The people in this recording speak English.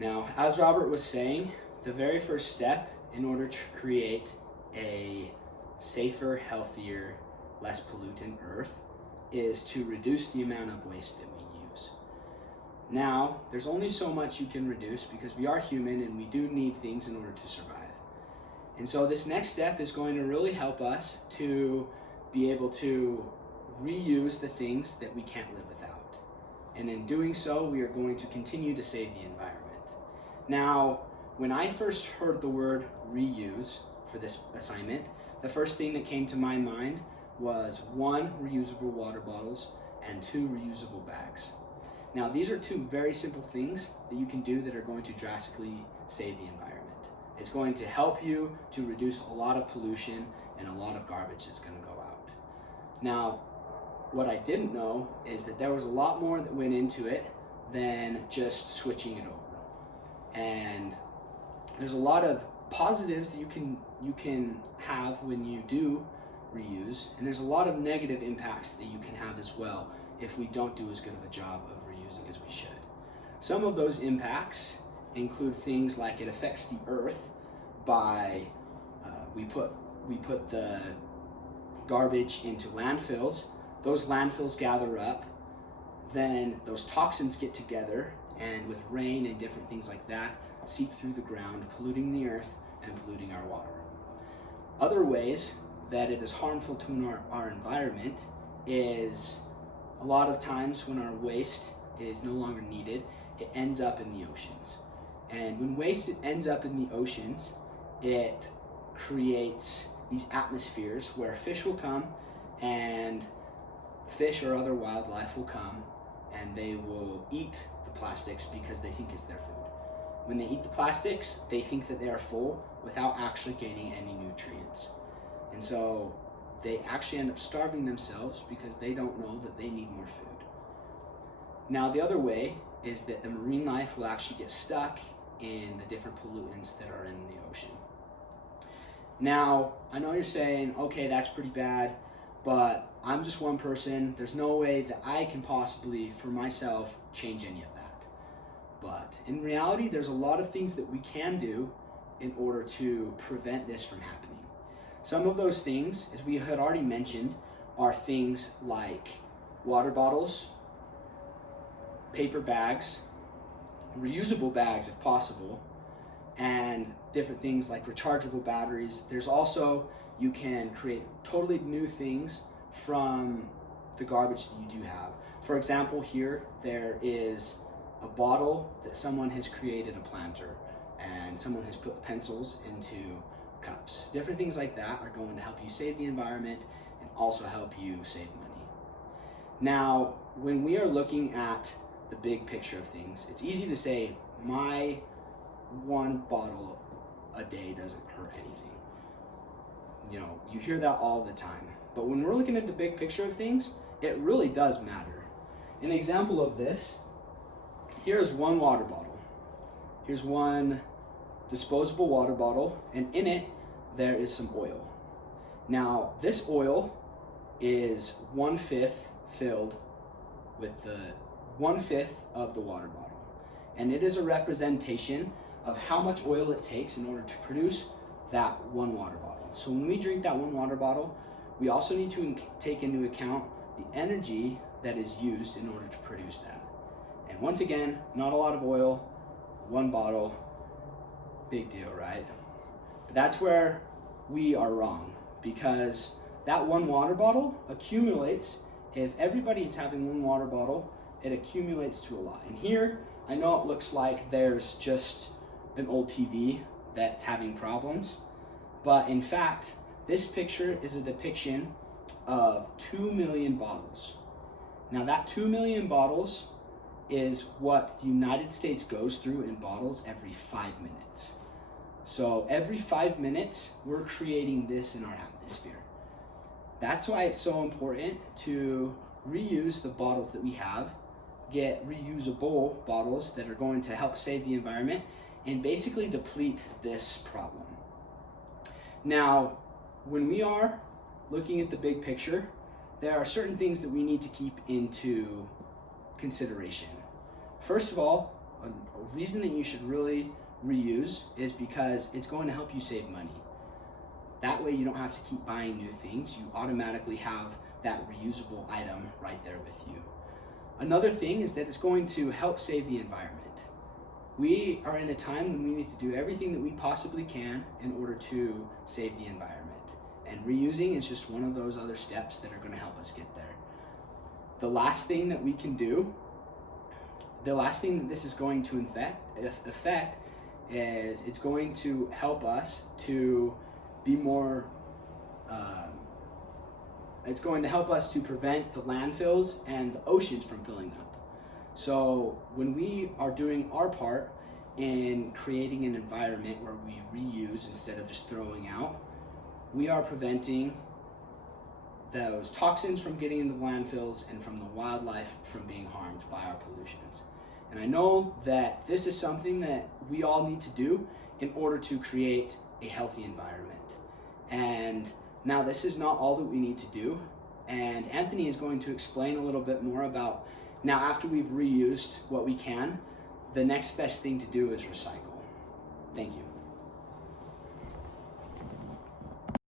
Now, as Robert was saying, the very first step in order to create a safer, healthier, less pollutant Earth is to reduce the amount of waste that we use. Now, there's only so much you can reduce because we are human and we do need things in order to survive. And so this next step is going to really help us to be able to reuse the things that we can't live without. And in doing so, we are going to continue to save the environment. Now, when I first heard the word reuse for this assignment, the first thing that came to my mind was 1, reusable water bottles, and 2, reusable bags. Now, these are 2 very simple things that you can do that are going to drastically save the environment. It's going to help you to reduce a lot of pollution and a lot of garbage that's going to go out. Now, what I didn't know is that there was a lot more that went into it than just switching it over. And there's a lot of positives that you can have when you do reuse, and there's a lot of negative impacts that you can have as well if we don't do as good of a job of reusing as we should. Some of those impacts include things like it affects the earth by we put the garbage into landfills. Those landfills gather up, then those toxins get together, and with rain and different things like that, seep through the ground, polluting the earth and polluting our water. Other ways that it is harmful to our environment is a lot of times when our waste is no longer needed, it ends up in the oceans. And when waste ends up in the oceans, it creates these atmospheres where fish will come, and fish or other wildlife will come and they will eat the plastics because they think it's their food. When they eat the plastics, they think that they are full without actually gaining any nutrients. And so they actually end up starving themselves because they don't know that they need more food. Now, the other way is that the marine life will actually get stuck in the different pollutants that are in the ocean. Now, I know you're saying, okay, that's pretty bad, but I'm just one person. There's no way that I can possibly, for myself, change any of that. But in reality, there's a lot of things that we can do in order to prevent this from happening. Some of those things, as we had already mentioned, are things like water bottles, paper bags, reusable bags if possible, and different things like rechargeable batteries. There's also, you can create totally new things from the garbage that you do have. For example, here there is a bottle that someone has created a planter, and someone has put pencils into cups. Different things like that are going to help you save the environment and also help you save money. Now, when we are looking at the big picture of things, it's easy to say my 1 bottle a day doesn't hurt anything. You know, you hear that all the time. But when we're looking at the big picture of things, it really does matter. An example of this, here's 1 water bottle. Here's 1 disposable water bottle, and in it there is some oil. Now, this oil is 1/5 filled with the 1/5 of the water bottle. And it is a representation of how much oil it takes in order to produce that 1 water bottle. So when we drink that 1 water bottle, we also need to take into account the energy that is used in order to produce that. And once again, not a lot of oil, 1 bottle, big deal, right? But that's where we are wrong, because that 1 water bottle accumulates. If everybody is having 1 water bottle, it accumulates to a lot. And here, I know it looks like there's just an old TV that's having problems, but in fact, this picture is a depiction of 2 million bottles. Now, that 2 million bottles is what the United States goes through in bottles every 5 minutes. So every 5 minutes, we're creating this in our atmosphere. That's why it's so important to reuse the bottles that we have, get reusable bottles that are going to help save the environment, and basically deplete this problem. Now, when we are looking at the big picture, there are certain things that we need to keep into consideration. First of all, a reason that you should really reuse is because it's going to help you save money. That way you don't have to keep buying new things. You automatically have that reusable item right there with you. Another thing is that it's going to help save the environment. We are in a time when we need to do everything that we possibly can in order to save the environment. And reusing is just one of those other steps that are going to help us get there. The last thing that we can do, the last thing that this is going to affect is it's going to help us to be more, it's going to help us to prevent the landfills and the oceans from filling up. So when we are doing our part in creating an environment where we reuse instead of just throwing out, we are preventing those toxins from getting into the landfills and from the wildlife from being harmed by our pollutions. And I know that this is something that we all need to do in order to create a healthy environment. And now this is not all that we need to do. And Anthony is going to explain a little bit more about, now after we've reused what we can, the next best thing to do is recycle. Thank you.